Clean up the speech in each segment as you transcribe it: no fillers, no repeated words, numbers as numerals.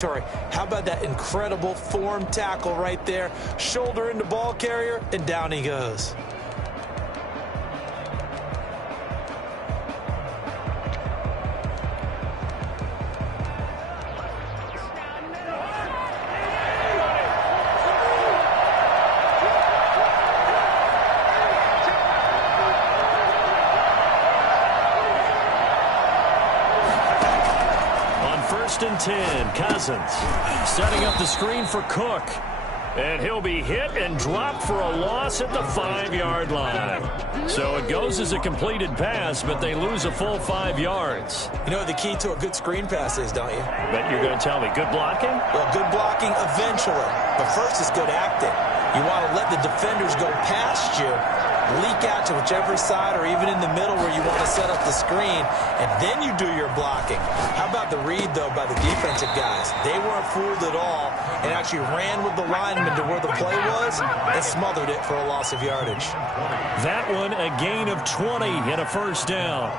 How about that incredible form tackle right there? Shoulder into ball carrier, and down he goes. First and 10, Cousins setting up the screen for Cook. And he'll be hit and dropped for a loss at the 5-yard line. So it goes as a completed pass, but they lose a full 5 yards. You know what the key to a good screen pass is, don't you? Bet you're going to tell me. Good blocking? Well, good blocking eventually. But first is good acting. You want to let the defenders go past you, leak out to whichever side or even in the middle where you want to set up the screen, and then you do your blocking. How about the read, though, by the defensive guys? They weren't fooled at all and actually ran with the lineman to where the play was and smothered it for a loss of yardage. That one a gain of 20 and a first down.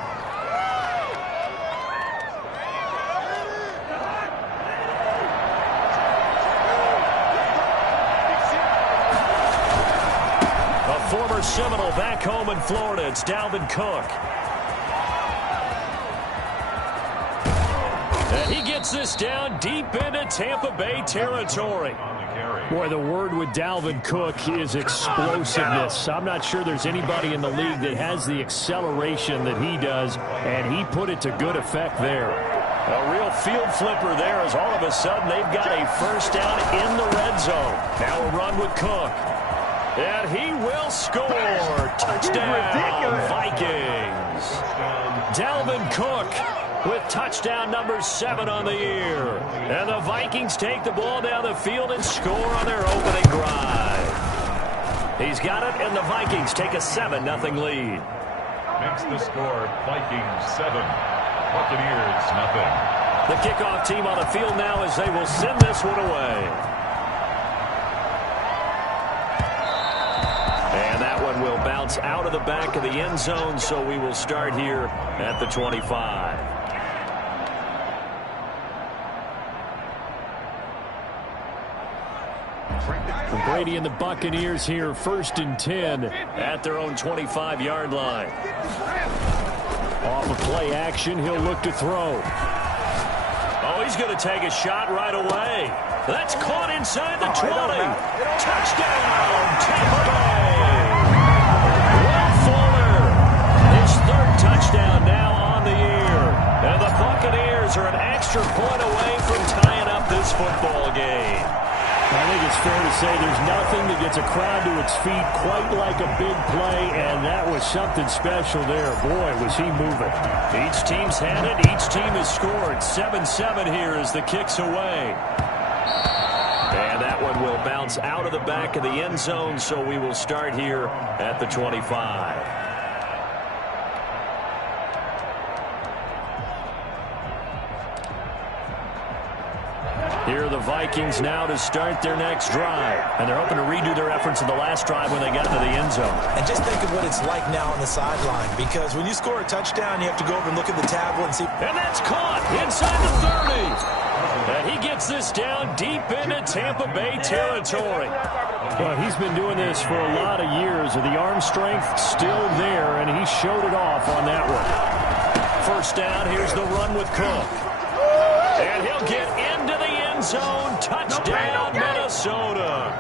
Former Seminole back home in Florida. It's Dalvin Cook. And he gets this down deep into Tampa Bay territory. Boy, the word with Dalvin Cook is explosiveness. I'm not sure there's anybody in the league that has the acceleration that he does, and he put it to good effect there. A real field flipper there as all of a sudden they've got a first down in the red zone. Now a run with Cook. And he will score. Touchdown, Vikings. Dalvin Cook with touchdown number 7 on the year. And the Vikings take the ball down the field and score on their opening drive. He's got it, and the Vikings take a 7-0 lead. Makes the score Vikings 7, Buccaneers nothing. The kickoff team on the field now as they will send this one away. And that one will bounce out of the back of the end zone, so we will start here at the 25. Brady and the Buccaneers here, first and 10 at their own 25-yard line. Off of play action, he'll look to throw. Oh, he's going to take a shot right away. That's caught inside the 20. Touchdown, Tampa Bay. Will Fuller, his 3rd touchdown now on the year. And the Buccaneers are an extra point away from tying up this football game. I think it's fair to say there's nothing that gets a crowd to its feet quite like a big play, and that was something special there. Boy, was he moving. Each team's had it. Each team has scored. 7-7 here as the kick's away. And that one will bounce out of the back of the end zone, so we will start here at the 25. Here are the Vikings now to start their next drive. And they're hoping to redo their efforts in the last drive when they got to the end zone. And just think of what it's like now on the sideline, because when you score a touchdown, you have to go over and look at the tablet and see. And that's caught inside the 30. And he gets this down deep into Tampa Bay territory. Well, he's been doing this for a lot of years. The arm strength still there, and he showed it off on that one. First down, here's the run with Cook. And he'll get into the end zone. Touchdown, Minnesota.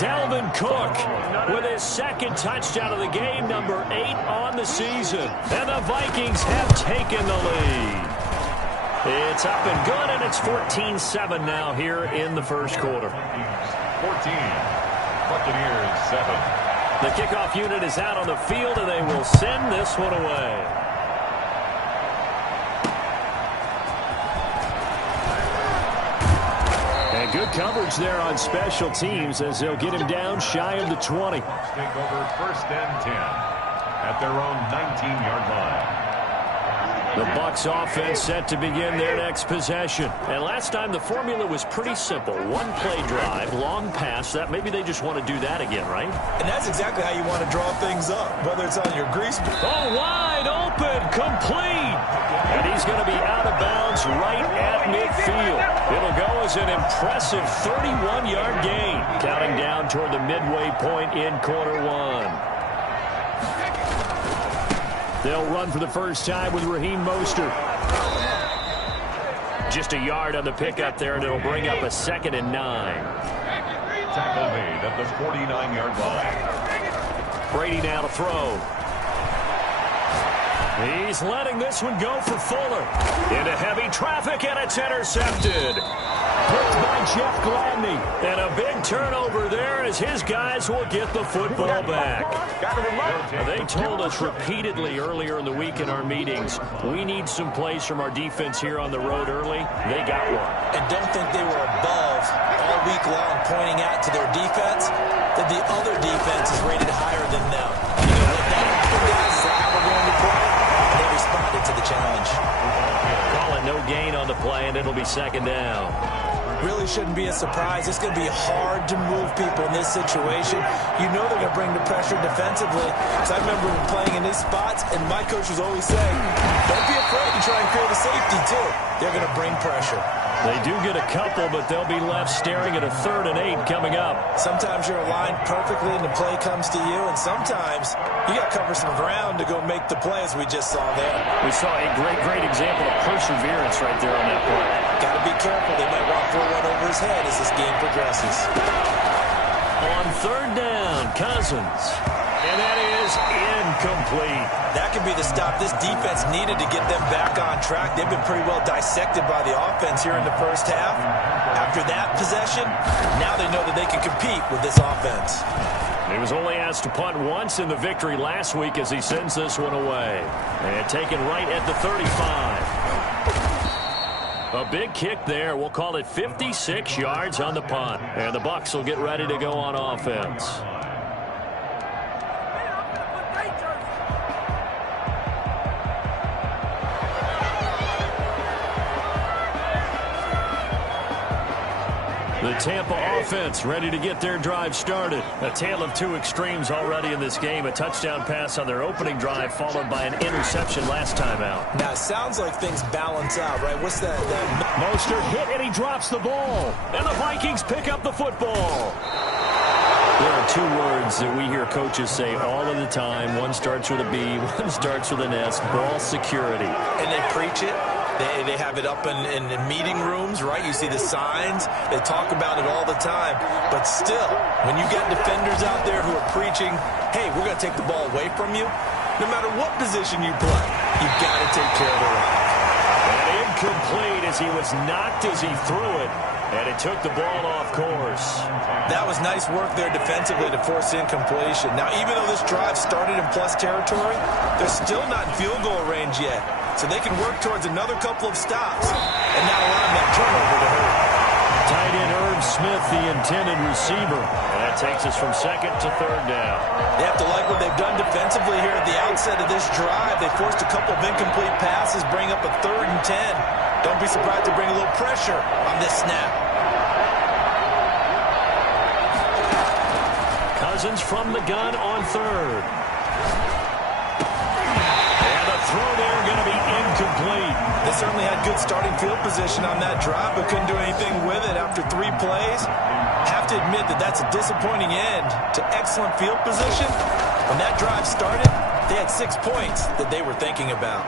Dalvin Cook with his 2nd touchdown of the game, number 8 on the season. And the Vikings have taken the lead. It's up and good, and it's 14-7 now here in the first quarter. 14, Buccaneers 7. The kickoff unit is out on the field, and they will send this one away. And good coverage there on special teams as they'll get him down shy of the 20. Take over first and 10 at their own 19-yard line. The Bucs offense set to begin their next possession. And last time the formula was pretty simple. One play drive, long pass. That maybe they just want to do that again, right? And that's exactly how you want to draw things up, whether it's on your grease. Oh, wide open, complete. And he's going to be out of bounds right at midfield. It'll go as an impressive 31-yard gain, counting down toward the midway point in quarter one. They'll run for the first time with Raheem Mostert. Just a yard on the pickup there, and it'll bring up a 2nd and 9. Tackle made at the 49-yard line. Brady now to throw. He's letting this one go for Fuller. Into heavy traffic, and it's intercepted. Picked by Jeff Gladney. And a big turnover there as his guys will get the football back. They told us repeatedly earlier in the week in our meetings, we need some plays from our defense here on the road early. They got one. And don't think they were above all week long pointing out to their defense that the other defense is rated higher than them. You know what that happen, guys? Is that how we're going to play? And they responded to the challenge. Call it no gain on the play, and it'll be 2nd down. Really shouldn't be a surprise. It's going to be hard to move people in this situation. You know they're going to bring the pressure defensively. Because I remember playing in these spots, and my coach was always saying, don't be afraid to try and create a safety, too. They're going to bring pressure. They do get a couple, but they'll be left staring at a 3rd and 8 coming up. Sometimes you're aligned perfectly and the play comes to you, and sometimes you got to cover some ground to go make the play, as we just saw there. We saw a great example of perseverance right there on that play. Got to be careful. They might want to throw one over his head as this game progresses. On 3rd down, Cousins. And that is incomplete. That could be the stop this defense needed to get them back on track. They've been pretty well dissected by the offense here in the first half. After that possession, now they know that they can compete with this offense. He was only asked to punt once in the victory last week as he sends this one away. And taken right at the 35. A big kick there. We'll call it 56 yards on the punt. And the Bucs will get ready to go on offense. The Tampa offense ready to get their drive started. A tale of two extremes already in this game. A touchdown pass on their opening drive followed by an interception last time out. Now, it sounds like things balance out, right? What's that? Mostert hit and he drops the ball. And the Vikings pick up the football. There are two words that we hear coaches say all of the time. One starts with a B, one starts with an S. Ball security. And they preach it. They have it up in meeting rooms, right? You see the signs. They talk about it all the time. But still, when you get defenders out there who are preaching, hey, we're going to take the ball away from you, no matter what position you play, you've got to take care of the rock. And incomplete as he was knocked as he threw it. And it took the ball off course. That was nice work there defensively to force incompletion. Now, even though this drive started in plus territory, they're still not in field goal range yet. So they can work towards another couple of stops and not allow that turnover to hurt. Tight end Irv Smith, the intended receiver. And that takes us from 2nd to 3rd down. They have to like what they've done defensively here at the outset of this drive. They forced a couple of incomplete passes, bring up a 3rd and 10. Don't be surprised to bring a little pressure on this snap. Cousins from the gun on 3rd. And the throw there going to be incomplete. They certainly had good starting field position on that drive, but couldn't do anything with it after 3 plays. Have to admit that that's a disappointing end to excellent field position. When that drive started, they had 6 points that they were thinking about.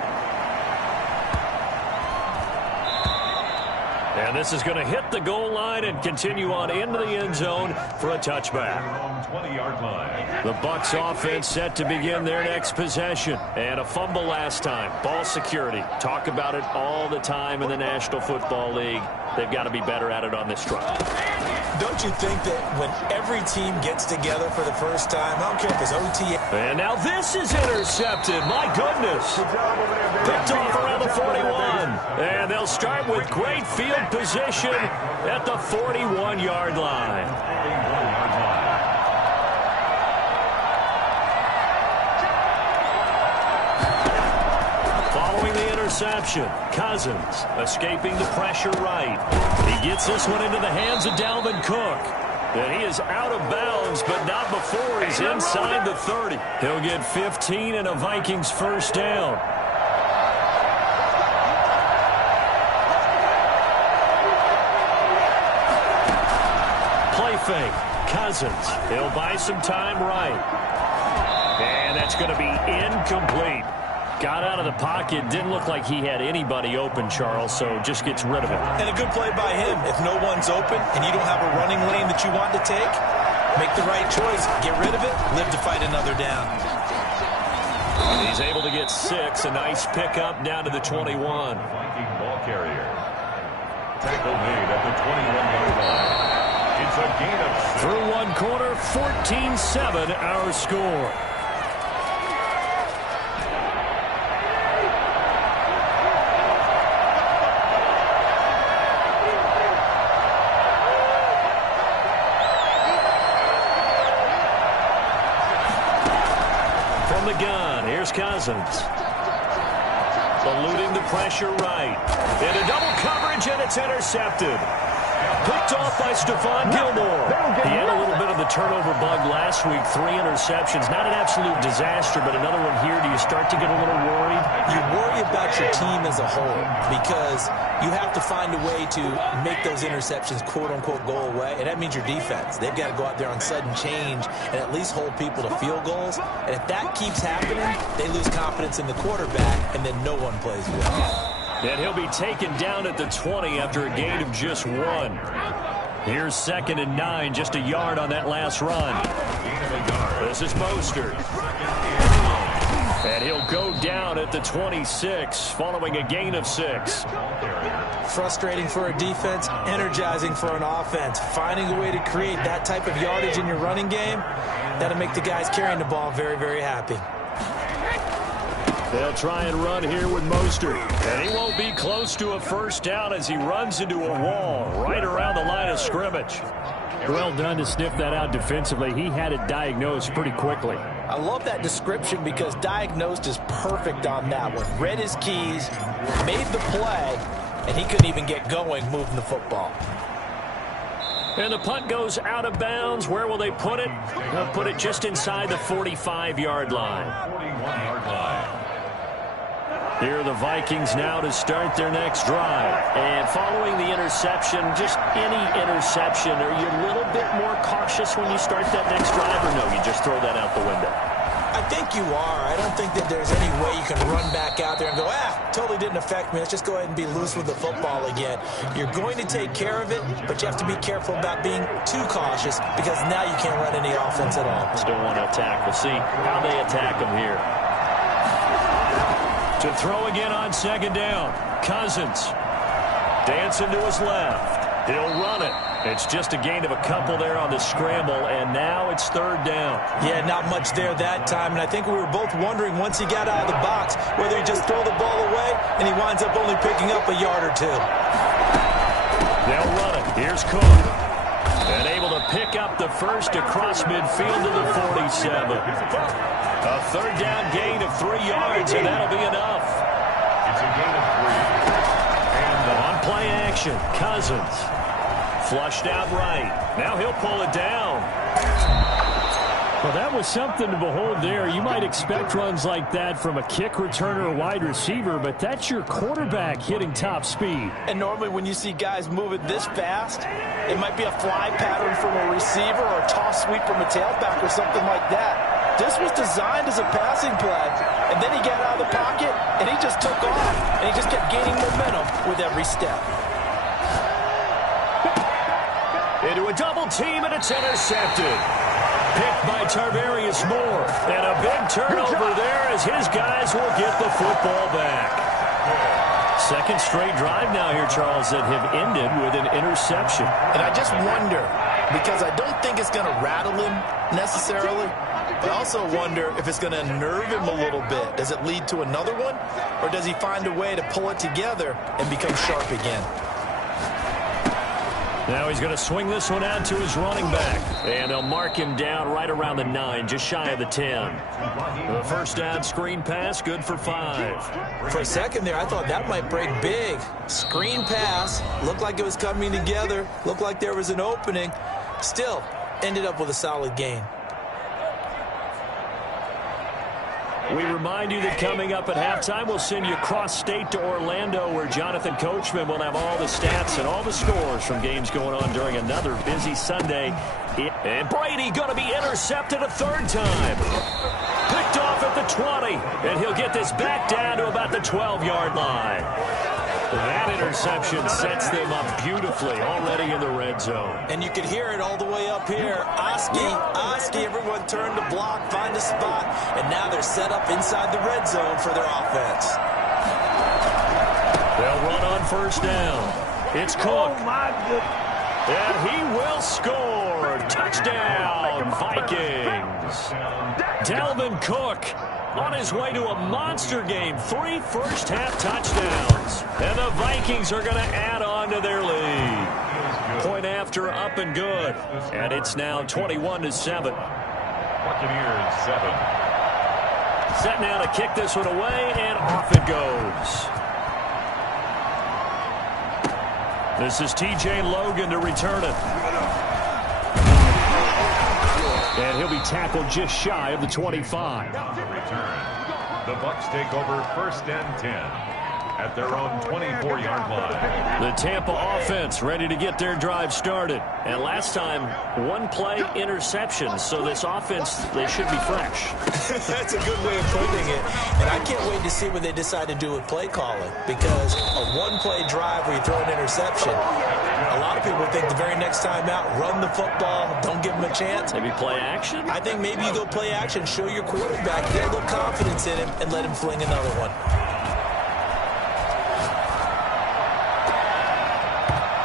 And this is going to hit the goal line and continue on into the end zone for a touchback. 20-yard line. The Bucs offense set to begin their next possession. And a fumble last time. Ball security. Talk about it all the time in the National Football League. They've got to be better at it on this drive. Don't you think that when every team gets together for the first time, I don't care if it's OT. And now this is intercepted. My goodness. Picked off around the 41. And they'll start with great field position at the 41-yard line. Following the interception, Cousins escaping the pressure right. He gets this one into the hands of Dalvin Cook. And he is out of bounds, but not before he's inside the 30. He'll get 15 and a Vikings first down. fake. Cousins. He'll buy some time right. And that's going to be incomplete. Got out of the pocket. Didn't look like he had anybody open, Charles, so just gets rid of it. And a good play by him. If no one's open and you don't have a running lane that you want to take, make the right choice. Get rid of it. Live to fight another down. He's able to get 6. A nice pickup down to the 21. Viking ball carrier. Tackle made at the 21-yard line. It's a gain of 6. Through one quarter, 14-7 our score. From the gun, here's Cousins. Eluding the pressure right. And a double coverage, and it's intercepted. Picked off by Stephon Gilmore. He had a little bit of the turnover bug last week. 3 interceptions. Not an absolute disaster, but another one here. Do you start to get a little worried? You worry about your team as a whole because you have to find a way to make those interceptions, quote-unquote, go away, and that means your defense. They've got to go out there on sudden change and at least hold people to field goals. And if that keeps happening, they lose confidence in the quarterback, and then no one plays well. And he'll be taken down at the 20 after a gain of just 1. Here's 2nd and 9, just a yard on that last run. This is Mostert. And he'll go down at the 26 following a gain of 6. Frustrating for a defense, energizing for an offense. Finding a way to create that type of yardage in your running game, that'll make the guys carrying the ball very, very happy. They'll try and run here with Mostert. And he won't be close to a first down as he runs into a wall right around the line of scrimmage. Well done to sniff that out defensively. He had it diagnosed pretty quickly. I love that description because diagnosed is perfect on that one. Read his keys, made the play, and he couldn't even get going moving the football. And the punt goes out of bounds. Where will they put it? They'll put it just inside the 45-yard line. 41-yard line. Here are the Vikings now to start their next drive. And following the interception, just any interception, are you a little bit more cautious when you start that next drive, or no, you just throw that out the window? I think you are. I don't think that there's any way you can run back out there and go, totally didn't affect me. Let's just go ahead and be loose with the football again. You're going to take care of it, but you have to be careful about being too cautious because now you can't run any offense at all. Still want to attack. We'll see how they attack him here. To throw again on 2nd down. Cousins. Dancing to his left. He'll run it. It's just a gain of a couple there on the scramble, and now it's 3rd down. Yeah, not much there that time, and I think we were both wondering once he got out of the box whether he'd just throw the ball away, and he winds up only picking up a yard or 2. They'll run it. Here's Cook. And able to pick up the first across midfield to the 47. A 3rd down gain of 3 yards, and that'll be enough. It's a gain of 3. And on play action, Cousins. Flushed out right. Now he'll pull it down. Well, that was something to behold there. You might expect runs like that from a kick returner or wide receiver, but that's your quarterback hitting top speed. And normally when you see guys moving this fast, it might be a fly pattern from a receiver or a toss sweep from a tailback or something like that. This was designed as a passing play, and then he got out of the pocket, and he just took off, and he just kept gaining momentum with every step. Into a double team, and it's intercepted. Picked by Tarvarius Moore. And a big turnover there as his guys will get the football back. 2nd straight drive now here, Charles, that have ended with an interception. And I just wonder, because I don't think it's going to rattle him necessarily, but I also wonder if it's going to nerve him a little bit. Does it lead to another one, or does he find a way to pull it together and become sharp again? Now he's going to swing this one out to his running back. And they'll mark him down right around the 9, just shy of the 10. The 1st down screen pass, good for 5. For a second there, I thought that might break big. Screen pass, looked like it was coming together, looked like there was an opening. Still, ended up with a solid gain. We remind you that coming up at halftime, we'll send you cross-state to Orlando, where Jonathan Coachman will have all the stats and all the scores from games going on during another busy Sunday. And Brady going to be intercepted a third time. Picked off at the 20, and he'll get this back down to about the 12-yard line. That interception sets them up beautifully already in the red zone. And you could hear it all the way up here. Oski, everyone turned to block, find a spot, and now they're set up inside the red zone for their offense. They'll run on first down. It's Cook. Oh, my goodness. And he will score. Touchdown, Vikings. Dalvin Cook on his way to a monster game. 3 first-half touchdowns. And the Vikings are going to add on to their lead. Point after up and good. And it's now 21-7. Buccaneers 7. Set now to kick this one away, and off it goes. This is T.J. Logan to return it. And he'll be tackled just shy of the 25. The Bucs take over first and 10 at their own 24-yard line. The Tampa offense ready to get their drive started. And last time, one-play interception. So this offense, they should be fresh. That's a good way of putting it. And I can't wait to see what they decide to do with play calling. Because a one-play drive where you throw an interception, a lot of people think the very next time out, run the football, don't give them a chance. Maybe play action? I think maybe you go play action, show your quarterback, get a little confidence in him, and let him fling another one.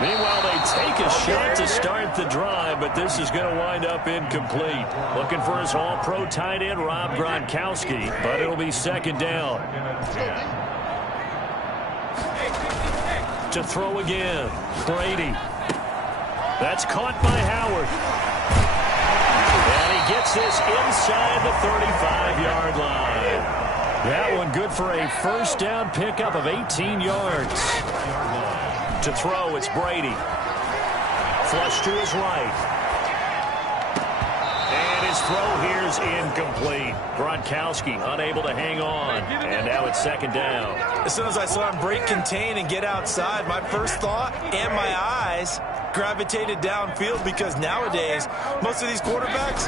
Meanwhile, they take a shot to start the drive, but this is going to wind up incomplete. Looking for his all-pro tight end, Rob Gronkowski, but it'll be second down. To throw again, Brady. That's caught by Howard. And he gets this inside the 35-yard line. That one good for a first down pickup of 18 yards. To throw, it's Brady. Flush to his right. And his throw here is incomplete. Gronkowski unable to hang on. And now it's second down. As soon as I saw him break contain and get outside, my first thought and my eyes gravitated downfield, because nowadays, most of these quarterbacks,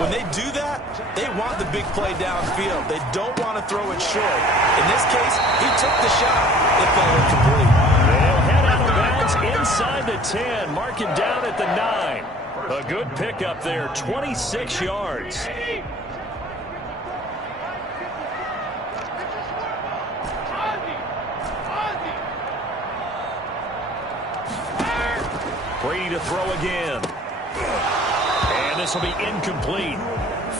when they do that, they want the big play downfield. They don't want to throw it short. In this case, he took the shot. It fell incomplete. They'll head out of bounds inside the 10. Mark him down at the 9. A good pickup there, 26 yards. Brady to throw again. And this will be incomplete.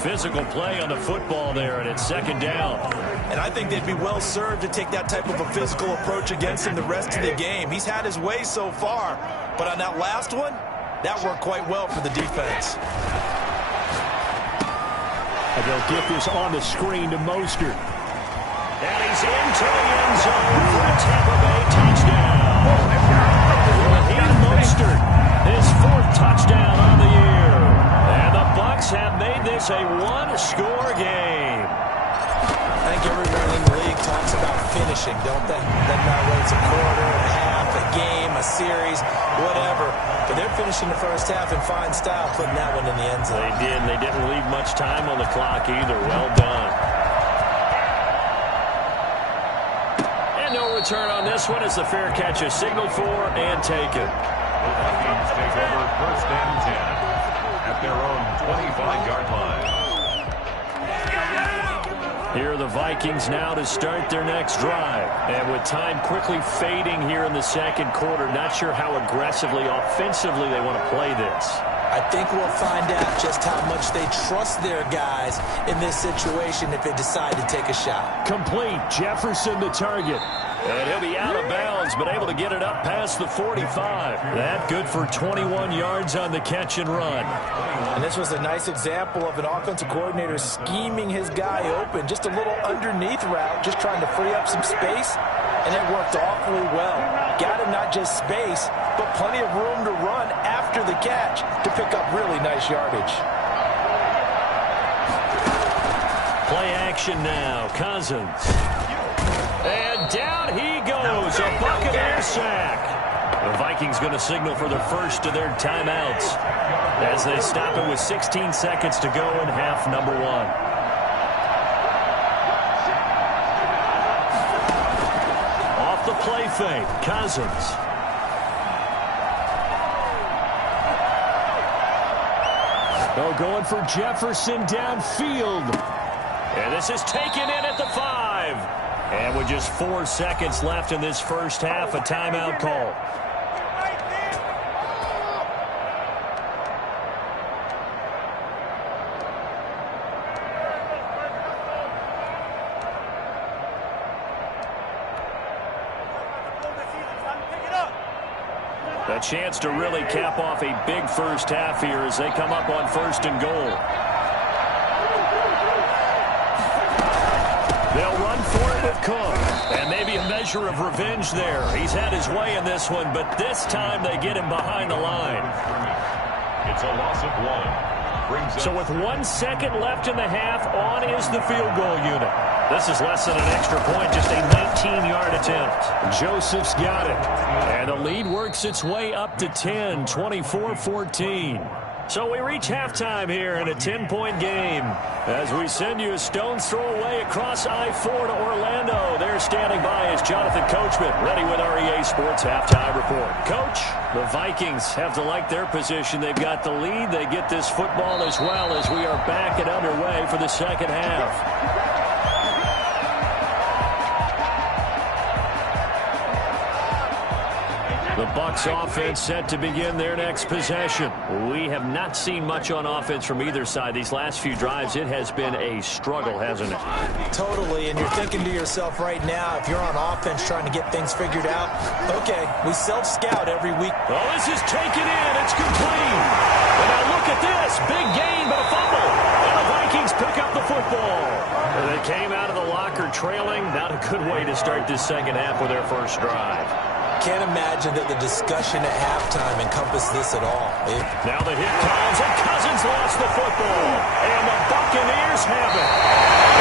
Physical play on the football there, and it's second down. And I think they'd be well served to take that type of a physical approach against him the rest of the game. He's had his way so far, but on that last one, that worked quite well for the defense. And they'll get this on the screen to Mostert. And he's into the end zone for a Tampa Bay touchdown. Raheem Mostert, his 4th touchdown on the year. And the Bucs have made this a one-score game. I think everyone in the league talks about finishing, don't they? Doesn't matter whether it's a quarter, a half, a game, a series, whatever. But they're finishing the first half in fine style, putting that one in the end zone. They did, and they didn't leave much time on the clock either. Well done. And no return on this one as the fair catch is signaled for and taken. The Vikings take over first and 10 at their own 25-yard line. Here are the Vikings now to start their next drive. And with time quickly fading here in the second quarter, not sure how aggressively, offensively they want to play this. I think we'll find out just how much they trust their guys in this situation if they decide to take a shot. Complete. Jefferson the target. And he'll be out of bounds, but able to get it up past the 45. That good for 21 yards on the catch and run. And this was a nice example of an offensive coordinator scheming his guy open. Just a little underneath route, just trying to free up some space. And it worked awfully well. Got him not just space, but plenty of room to run after the catch to pick up really nice yardage. Play action now. Cousins. And down he goes. A Buccaneer sack. The Vikings going to signal for the first of their timeouts as they stop it with 16 seconds to go in half number one. Off the play fake, Cousins. Oh, going for Jefferson downfield. And this is taken in at the 5. And with just 4 seconds left in this first half, a timeout call. A chance to really cap off a big first half here as they come up on 1st and goal. They'll run for it with Cook. And maybe a measure of revenge there. He's had his way in this one, but this time they get him behind the line. It's a loss of 1. So with 1 second left in the half, on is the field goal unit. This is less than an extra point, just a 19-yard attempt. Joseph's got it. And the lead works its way up to 10, 24-14. So we reach halftime here in a 10-point game as we send you a stone's throw away across I-4 to Orlando. There standing by is Jonathan Coachman, ready with our EA Sports Halftime Report. Coach, the Vikings have to like their position. They've got the lead. They get this football as well as we are back and underway for the second half. The Bucs offense set to begin their next possession. We have not seen much on offense from either side. These last few drives, it has been a struggle, hasn't it? Totally, and you're thinking to yourself right now, if you're on offense trying to get things figured out, okay, we self-scout every week. Oh, this is taken in. It's complete. And now look at this. Big gain, but a fumble. And the Vikings pick up the football. And they came out of the locker trailing. Not a good way to start this second half with their first drive. Can't imagine that the discussion at halftime encompassed this at all. Now the hit comes, and Cousins lost the football. And the Buccaneers have it.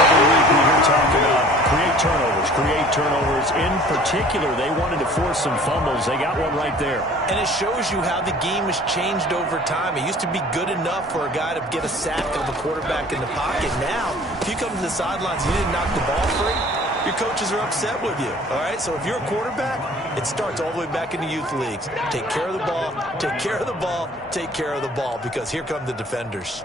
Every week we hear talk about create turnovers. In particular, they wanted to force some fumbles. They got one right there. And it shows you how the game has changed over time. It used to be good enough for a guy to get a sack of a quarterback in the pocket. Now, if you come to the sidelines and you didn't knock the ball free, your coaches are upset with you, all right? So if you're a quarterback, it starts all the way back in the youth leagues. Take care of the ball, take care of the ball, take care of the ball, because here come the defenders.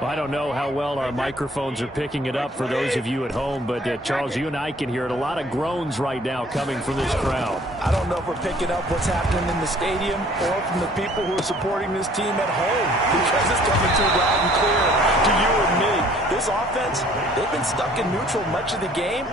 Well, I don't know how well our microphones are picking it up for those of you at home, but Charles, you and I can hear it. A lot of groans right now coming from this crowd. I don't know if we're picking up what's happening in the stadium or from the people who are supporting this team at home, because it's coming through loud and clear to you and me. This offense, they've been stuck in neutral much of the game.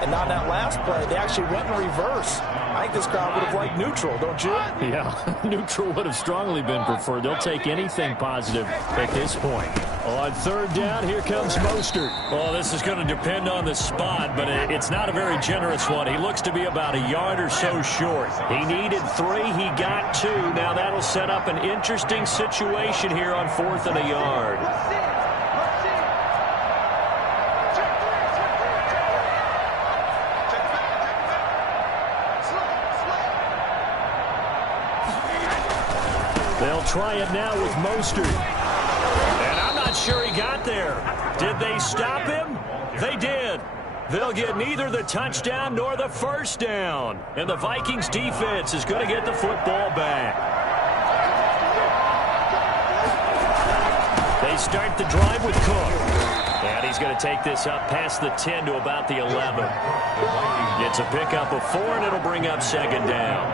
And on that last play, they actually went in reverse. I think this crowd would have liked neutral, don't you? Yeah, neutral would have strongly been preferred. They'll take anything positive at this point. On third down, here comes Mostert. Well, this is going to depend on the spot, but it's not a very generous one. He looks to be about a yard or so short. He needed 3. He got 2. Now that'll set up an interesting situation here on 4th and a yard. They'll try it now with Mostert. And I'm not sure he got there. Did they stop him? They did. They'll get neither the touchdown nor the first down. And the Vikings defense is going to get the football back. They start the drive with Cook. And he's going to take this up past the 10 to about the 11. It's a pickup of 4, and it'll bring up second down.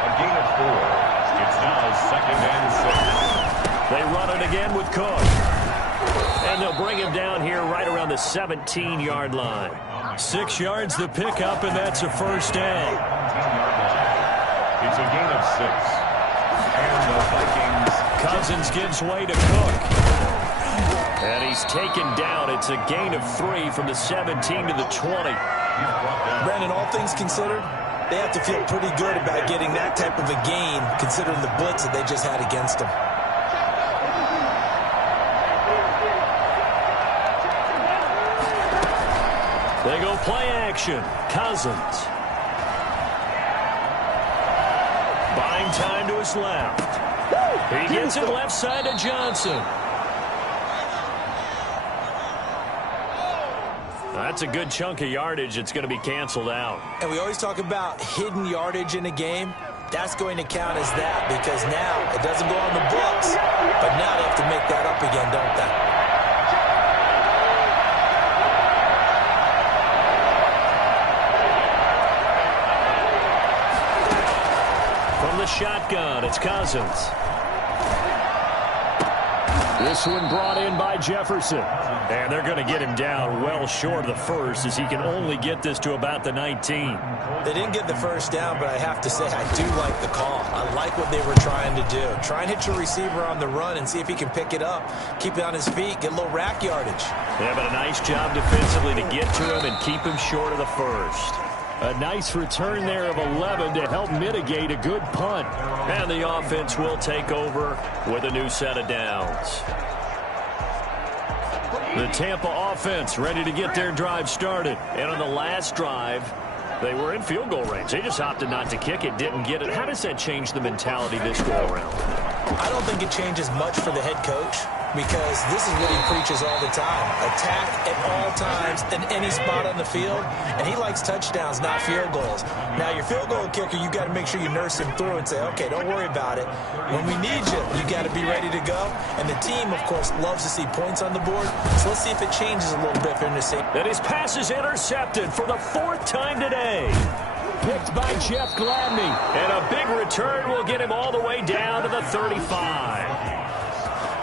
A gain of 4. It's now 2nd and 6. They run it again with Cook. And they'll bring him down here right around the 17-yard line. 6 yards the pickup, and that's a first down. It's a gain of 6. And the Vikings. Cousins gives way to Cook. And he's taken down. It's a gain of 3 from the 17 to the 20. Brandon, all things considered, they have to feel pretty good about getting that type of a gain, considering the blitz that they just had against them. action. Cousins. Buying time to his left. He gets it left side to Johnson. That's a good chunk of yardage. It's going to be canceled out. And we always talk about hidden yardage in a game. That's going to count as that because now it doesn't go on the books, but now they have to make that up again, don't they? From the shotgun, it's Cousins. This one brought in by Jefferson. And they're going to get him down well short of the first as he can only get this to about the 19. They didn't get the first down, but I have to say I do like the call. I like what they were trying to do. Try and hit your receiver on the run and see if he can pick it up. Keep it on his feet, get a little rack yardage. Yeah, but a nice job defensively to get to him and keep him short of the first. A nice return there of 11 to help mitigate a good punt. And the offense will take over with a new set of downs. The Tampa offense ready to get their drive started. And on the last drive, they were in field goal range. They just opted not to kick it, didn't get it. How does that change the mentality this go around? I don't think it changes much for the head coach because this is what he preaches all the time. Attack at all times in any spot on the field, and he likes touchdowns, not field goals. Now, your field goal kicker, you got to make sure you nurse him through and say, okay, don't worry about it. When we need you, you got to be ready to go. And the team, of course, loves to see points on the board, so let's see if it changes a little bit for him to see. And his pass is intercepted for the 4th time today. Picked by Jeff Gladney. And a big return will get him all the way down to the 35.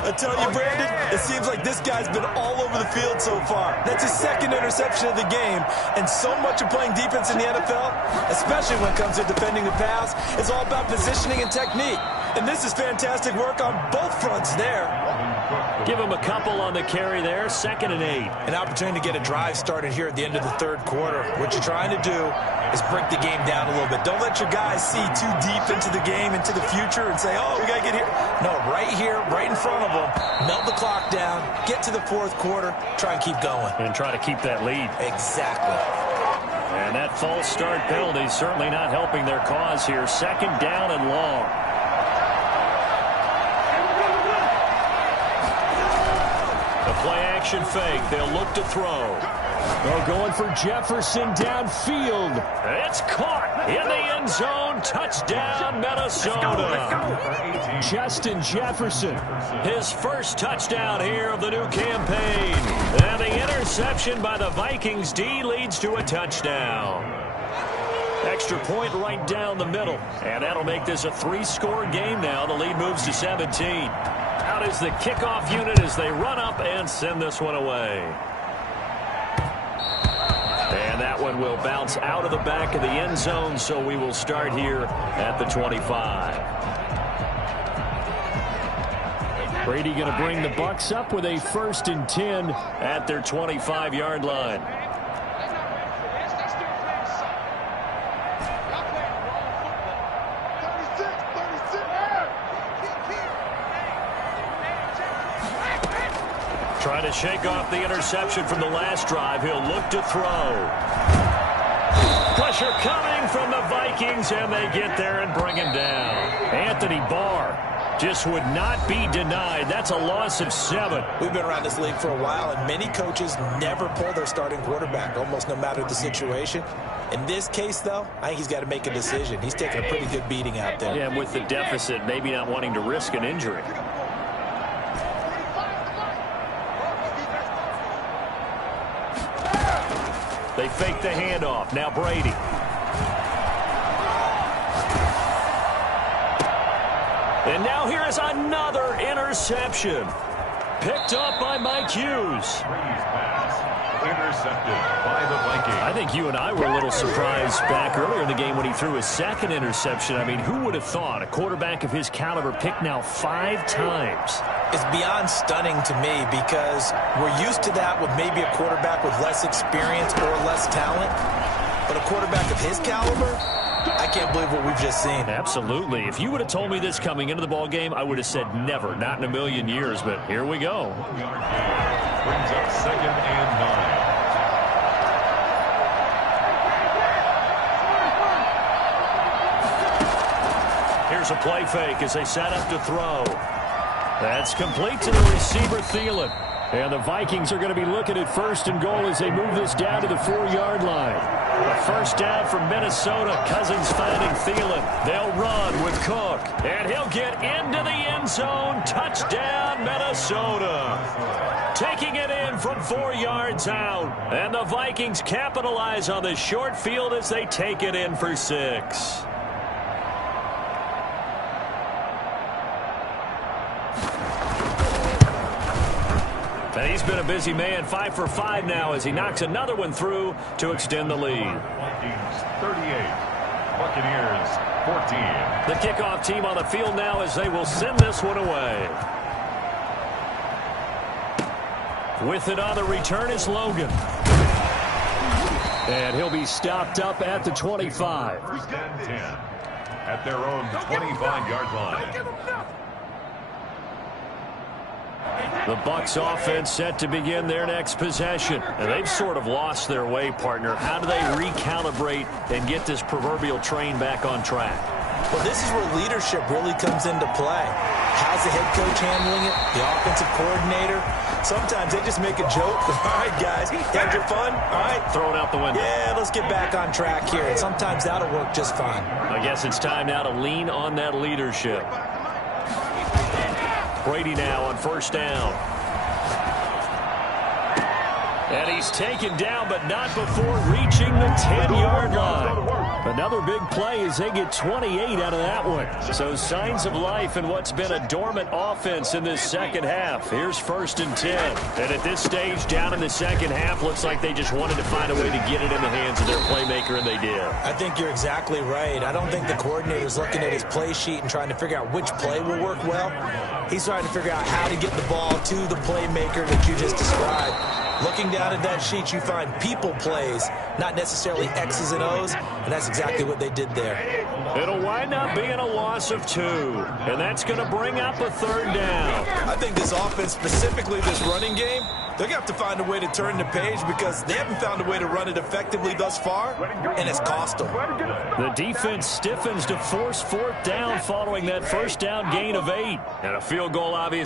I tell you, Brandon, it seems like this guy's been all over the field so far. That's his 2nd interception of the game. And so much of playing defense in the NFL, especially when it comes to defending the pass, is all about positioning and technique. And this is fantastic work on both fronts there. Give him a couple on the carry there, 2nd and 8. An opportunity to get a drive started here at the end of the 3rd quarter. What you're trying to do is break the game down a little bit. Don't let your guys see too deep into the game, into the future, and say, oh, we got to get here. No, right here, right in front of them, melt the clock down, get to the 4th quarter, try and keep going. And try to keep that lead. Exactly. And that false start penalty is certainly not helping their cause here. 2nd down and long. Play-action fake. They'll look to throw. They're going for Jefferson downfield. It's caught in the end zone. Touchdown, Minnesota. Justin Jefferson. His first touchdown here of the new campaign. And the interception by the Vikings D leads to a touchdown. Extra point right down the middle. And that'll make this a 3-score game now. The lead moves to 17. Out is the kickoff unit as they run up and send this one away. And that one will bounce out of the back of the end zone, so we will start here at the 25. Brady going to bring the Bucs up with a 1st and 10 at their 25-yard line. Trying to shake off the interception from the last drive. He'll look to throw. Pressure coming from the Vikings, and they get there and bring him down. Anthony Barr just would not be denied. That's a loss of 7. We've been around this league for a while, and many coaches never pull their starting quarterback, almost no matter the situation. In this case, though, I think he's got to make a decision. He's taking a pretty good beating out there. Yeah, with the deficit, maybe not wanting to risk an injury. They fake the handoff. Now Brady. And now here is another interception. Picked up by Mike Hughes. Intercepted by the Vikings. I think you and I were a little surprised back earlier in the game when he threw his 2nd interception. I mean, who would have thought a quarterback of his caliber picked now 5 times? It's beyond stunning to me because we're used to that with maybe a quarterback with less experience or less talent. But a quarterback of his caliber, I can't believe what we've just seen. Absolutely. If you would have told me this coming into the ball game, I would have said never, not in a million years. But here we go. Brings up 2nd and 9. Here's a play fake as they set up to throw. That's complete to the receiver, Thielen. And the Vikings are going to be looking at 1st and goal as they move this down to the 4-yard line. A first down from Minnesota. Cousins finding Thielen. They'll run with Cook. And he'll get into the end zone. Touchdown, Minnesota. Taking it in from 4 yards out. And the Vikings capitalize on the short field as they take it in for 6. And he's been a busy man, 5 for 5 now as he knocks another one through to extend the lead. Vikings 38, Buccaneers 14. The kickoff team on the field now as they will send this one away. With it on the return is Logan. And he'll be stopped up at the 25. 1st and 10 at their own 25-yard line. The Bucs offense set to begin their next possession. And they've sort of lost their way, partner. How do they recalibrate and get this proverbial train back on track? Well, this is where leadership really comes into play. How's the head coach handling it? The offensive coordinator? Sometimes they just make a joke. All right, guys, had your fun? All right. Throw it out the window. Yeah, let's get back on track here. And sometimes that'll work just fine. I guess it's time now to lean on that leadership. Brady now on 1st down. And he's taken down, but not before reaching the 10-yard line. Another big play as they get 28 out of that one. So signs of life in what's been a dormant offense in this second half. Here's 1st and 10. And at this stage, down in the second half, looks like they just wanted to find a way to get it in the hands of their playmaker, and they did. I think you're exactly right. I don't think the coordinator's looking at his play sheet and trying to figure out which play will work well. He's trying to figure out how to get the ball to the playmaker that you just described. Looking down at that sheet, you find people plays, not necessarily X's and O's, and that's exactly what they did there. It'll wind up being a loss of 2, and that's going to bring up a 3rd down. I think this offense, specifically this running game, they're going to have to find a way to turn the page because they haven't found a way to run it effectively thus far, and it's cost them. The defense stiffens to force 4th down following that 1st down gain of 8. And a field goal, obviously.